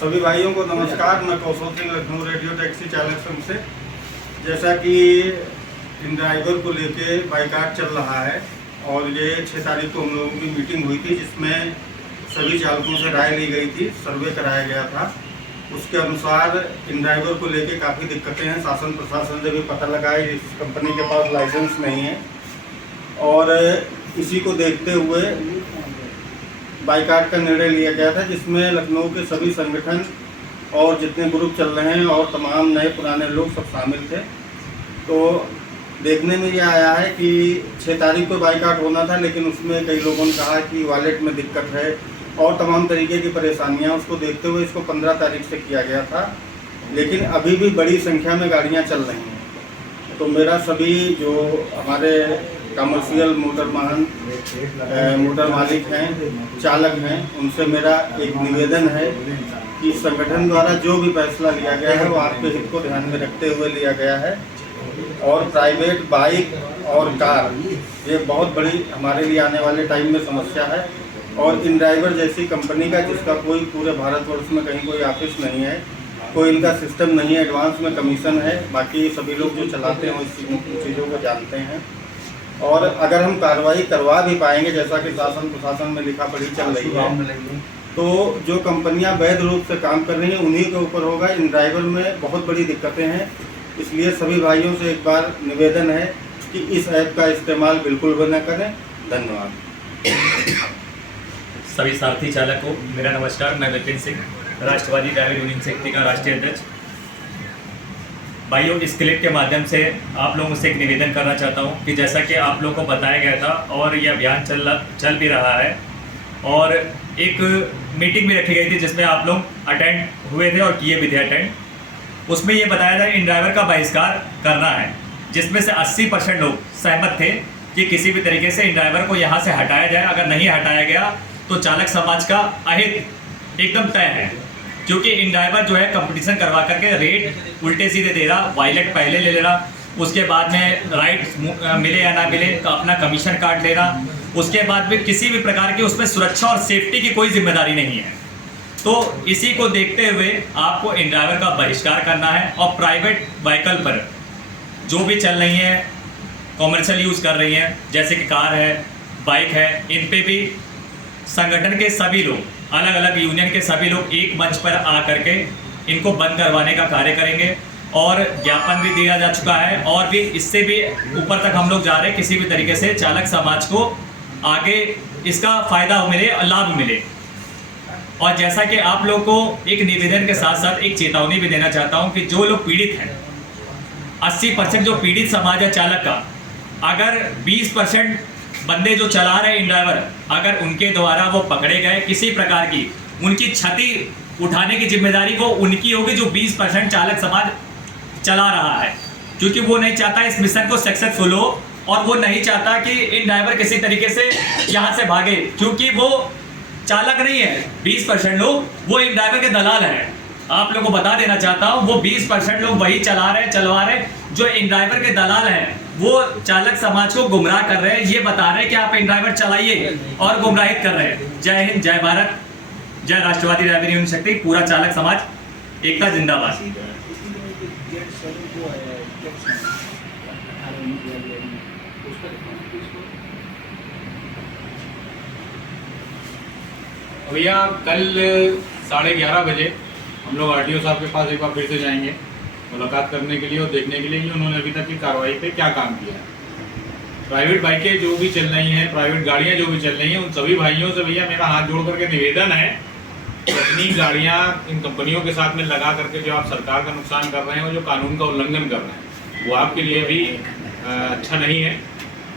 सभी भाइयों को नमस्कार। मैं कौशल सिंह, लखनऊ रेडियो टैक्सी चालक संघ से। जैसा कि इन ड्राइवर को लेके बाइकाट चल रहा है और ये 6 तारीख को हम लोगों की मीटिंग हुई थी, जिसमें सभी चालकों से राय ली गई थी, सर्वे कराया गया था। उसके अनुसार इन ड्राइवर को लेके काफ़ी दिक्कतें हैं। शासन प्रशासन से भी पता लगा है इस कंपनी के पास लाइसेंस नहीं है और इसी को देखते हुए बाइकाट का निर्णय लिया गया था, जिसमें लखनऊ के सभी संगठन और जितने ग्रुप चल रहे हैं और तमाम नए पुराने लोग सब शामिल थे। तो देखने में ये आया है कि 6 तारीख को बाइकाट होना था, लेकिन उसमें कई लोगों ने कहा कि वॉलेट में दिक्कत है और तमाम तरीके की परेशानियां, उसको देखते हुए इसको 15 तारीख से किया गया था। लेकिन अभी भी बड़ी संख्या में गाड़ियां चल रही हैं। तो मेरा सभी जो हमारे कमर्शियल मोटर मालिक हैं, चालक हैं, उनसे मेरा एक निवेदन है कि संगठन द्वारा जो भी फैसला लिया गया है वो आपके हित को ध्यान में रखते हुए लिया गया है। और प्राइवेट बाइक और कार ये बहुत बड़ी हमारे लिए आने वाले टाइम में समस्या है। और इन ड्राइवर जैसी कंपनी का, जिसका कोई पूरे भारतवर्ष में कहीं कोई ऑफिस नहीं है, कोई इनका सिस्टम नहीं है, एडवांस में कमीशन है, बाकी सभी लोग जो चलाते हैं उस चीज़ों को जानते हैं। और अगर हम कार्रवाई करवा भी पाएंगे, जैसा कि शासन प्रशासन में लिखा पढ़ी चल रही है, तो जो कंपनियां वैध रूप से काम कर रही हैं उन्हीं के ऊपर होगा। इन ड्राइवर में बहुत बड़ी दिक्कतें हैं, इसलिए सभी भाइयों से एक बार निवेदन है कि इस ऐप का इस्तेमाल बिल्कुल भी न करें। धन्यवाद। सभी सारथी चालक को मेरा नमस्कार। मैं विपिन सिंह, राष्ट्रवादी ड्राइवर यूनियन शक्ति का राष्ट्रीय अध्यक्ष। भाइयों, इस क्लिप के माध्यम से आप लोगों से एक निवेदन करना चाहता हूं कि जैसा कि आप लोगों को बताया गया था और यह अभियान चल भी रहा है और एक मीटिंग भी रखी गई थी जिसमें आप लोग अटेंड हुए थे और किए भी थे अटेंड। उसमें ये बताया था इन ड्राइवर का बहिष्कार करना है, जिसमें से 80% लोग सहमत थे कि किसी भी तरीके से इन ड्राइवर को यहाँ से हटाया जाए। अगर नहीं हटाया गया तो चालक समाज का अहित एकदम तय है, क्योंकि इन ड्राइवर जो है कंपटीशन करवा करके रेट उल्टे सीधे दे रहा, वायलेट पहले ले ले रहा, उसके बाद में राइट मिले या ना मिले तो अपना कमीशन काट ले रहा, उसके बाद भी किसी भी प्रकार की उसमें सुरक्षा और सेफ्टी की कोई जिम्मेदारी नहीं है। तो इसी को देखते हुए आपको इन ड्राइवर का बहिष्कार करना है और प्राइवेट व्हीकल पर जो भी चल रही हैं, कॉमर्शियल यूज़ कर रही हैं, जैसे कि कार है, बाइक है, इन पे भी संगठन के सभी लोग, अलग अलग यूनियन के सभी लोग एक मंच पर आ करके इनको बंद करवाने का कार्य करेंगे। और ज्ञापन भी दिया जा चुका है और भी इससे भी ऊपर तक हम लोग जा रहे हैं, किसी भी तरीके से चालक समाज को आगे इसका फ़ायदा मिले और लाभ मिले। और जैसा कि आप लोग को एक निवेदन के साथ साथ एक चेतावनी भी देना चाहता हूं कि जो लोग पीड़ित हैं, 80% जो पीड़ित समाज है चालक का, अगर 20% बंदे जो चला रहे इन ड्राइवर, अगर उनके द्वारा वो पकड़े गए, किसी प्रकार की उनकी क्षति उठाने की जिम्मेदारी वो उनकी होगी, जो 20% चालक समाज चला रहा है, क्योंकि वो नहीं चाहता इस मिशन को सक्सेसफुल हो और वो नहीं चाहता कि इन ड्राइवर किसी तरीके से यहाँ से भागे, क्योंकि वो चालक नहीं है। 20% लोग वो इन ड्राइवर के दलाल हैं। आप लोगों को बता देना चाहता हूँ, वो 20% लोग वही चलवा रहे जो इन ड्राइवर के दलाल हैं, वो चालक समाज को गुमराह कर रहे हैं। ये बता रहे हैं कि आप इन ड्राइवर चलाइए और गुमराहित कर रहे हैं। जय हिंद, जय भारत, जय राष्ट्रवादी ड्राइवर यूनियन शक्ति, पूरा चालक समाज एकता जिंदाबाद। भैया, कल 11:30 बजे हम लोग आरटीओ साहब के पास एक बार फिर से जाएंगे मुलाकात करने के लिए और देखने के लिए कि उन्होंने अभी तक की कार्रवाई पे क्या काम किया है। प्राइवेट बाइकें जो भी चल रही हैं, प्राइवेट गाड़ियां जो भी चल रही हैं, उन सभी भाइयों से भैया मेरा हाथ जोड़ करके निवेदन है कि अपनी गाड़ियां इन कंपनियों के साथ में लगा करके जो आप सरकार का नुकसान कर रहे हैं और जो कानून का उल्लंघन कर रहे हैं, वो आपके लिए भी अच्छा नहीं है।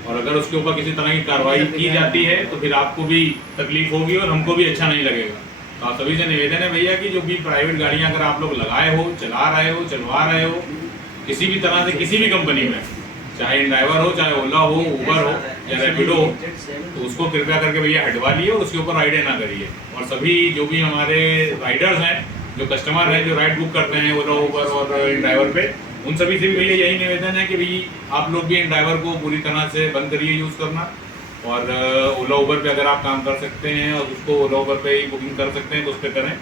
और अगर उसके ऊपर किसी तरह की कार्रवाई की जाती है तो फिर आपको भी तकलीफ होगी और हमको भी अच्छा नहीं लगेगा। तो आप सभी से निवेदन है भैया कि जो भी प्राइवेट गाड़ियां अगर आप लोग लगाए हो, चला रहे हो, चलवा रहे हो, किसी भी तरह से किसी भी कंपनी में, चाहे ड्राइवर हो, चाहे ओला हो, उबर हो या रैपिडो हो, तो उसको कृपया करके भैया हटवा लिए और उसके ऊपर राइडें ना करिए। और सभी जो भी हमारे राइडर्स हैं, जो कस्टमर हैं, जो राइड बुक करते हैं ओला, उबर और इन ड्राइवर पे, उन सभी से भी भैया यही निवेदन है कि भाई आप लोग भी इन ड्राइवर को पूरी तरह से बंद करिए यूज़ करना। और ओला उबर पे अगर आप काम कर सकते हैं और उसको ओला उबर पे ही बुकिंग कर सकते हैं तो उस पर करें।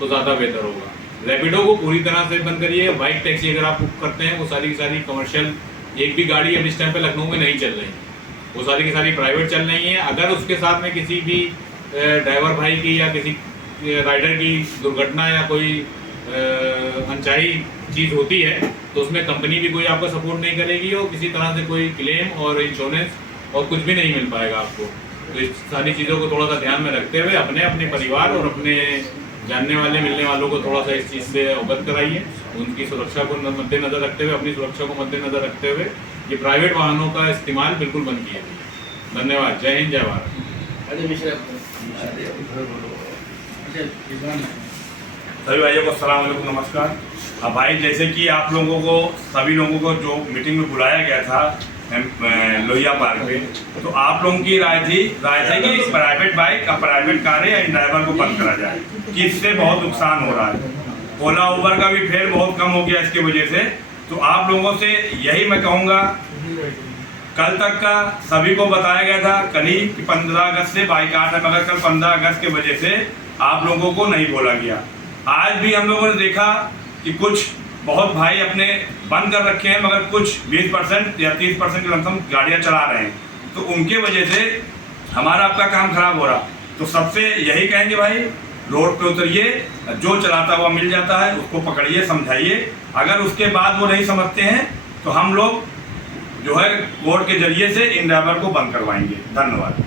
तो ज़्यादा बेहतर होगा। रैपिडो को पूरी तरह से बंद करिए। बाइक टैक्सी अगर आप बुक करते हैं वो सारी की सारी कमर्शियल, एक भी गाड़ी अब इस टाइम पे लखनऊ में नहीं चल रही, वो सारी की सारी प्राइवेट चल रही हैं। अगर उसके साथ में किसी भी ड्राइवर भाई की या किसी राइडर की दुर्घटना या कोई अनचाही चीज़ होती है तो उसमें कंपनी भी कोई आपका सपोर्ट नहीं करेगी और किसी तरह से कोई क्लेम और इंश्योरेंस और कुछ भी नहीं मिल पाएगा आपको। तो इस सारी चीज़ों को थोड़ा सा ध्यान में रखते हुए अपने परिवार और अपने जानने वाले मिलने वालों को थोड़ा सा इस चीज़ से अवगत कराइए। उनकी सुरक्षा को मद्देनज़र रखते हुए, अपनी सुरक्षा को मद्देनज़र रखते हुए ये प्राइवेट वाहनों का इस्तेमाल बिल्कुल बंद किया जाए। धन्यवाद। जय हिंद, जय भारत। सभी भाइयों को अस्सलाम वालेकुम, नमस्कार। अब भाई जैसे कि आप लोगों को सभी लोगों को जो मीटिंग में बुलाया गया था लोहिया पार्क पे, तो आप लोगों की राय थी कि प्राइवेट बाइक और प्राइवेट कारें या इन ड्राइवर को बंद करा जाए कि इससे बहुत नुकसान हो रहा है। ओला उबर का भी फेयर बहुत कम हो गया इसकी वजह से। तो आप लोगों से यही मैं कहूँगा, कल तक का सभी को बताया गया था कहीं कि 15 अगस्त से बाइकाट है, मगर कल 15 अगस्त की वजह से आप लोगों को नहीं बोला गया। आज भी हम लोगों ने देखा कि कुछ बहुत भाई अपने बंद कर रखे हैं, मगर कुछ 20% या 30% के लमसम गाड़ियाँ चला रहे हैं, तो उनके वजह से हमारा आपका काम खराब हो रहा। तो सबसे यही कहेंगे भाई, रोड पे उतरिए, जो चलाता हुआ मिल जाता है उसको पकड़िए, समझाइए। अगर उसके बाद वो नहीं समझते हैं तो हम लोग जो है कोर्ट के जरिए से इन ड्राइवर को बंद करवाएंगे। धन्यवाद।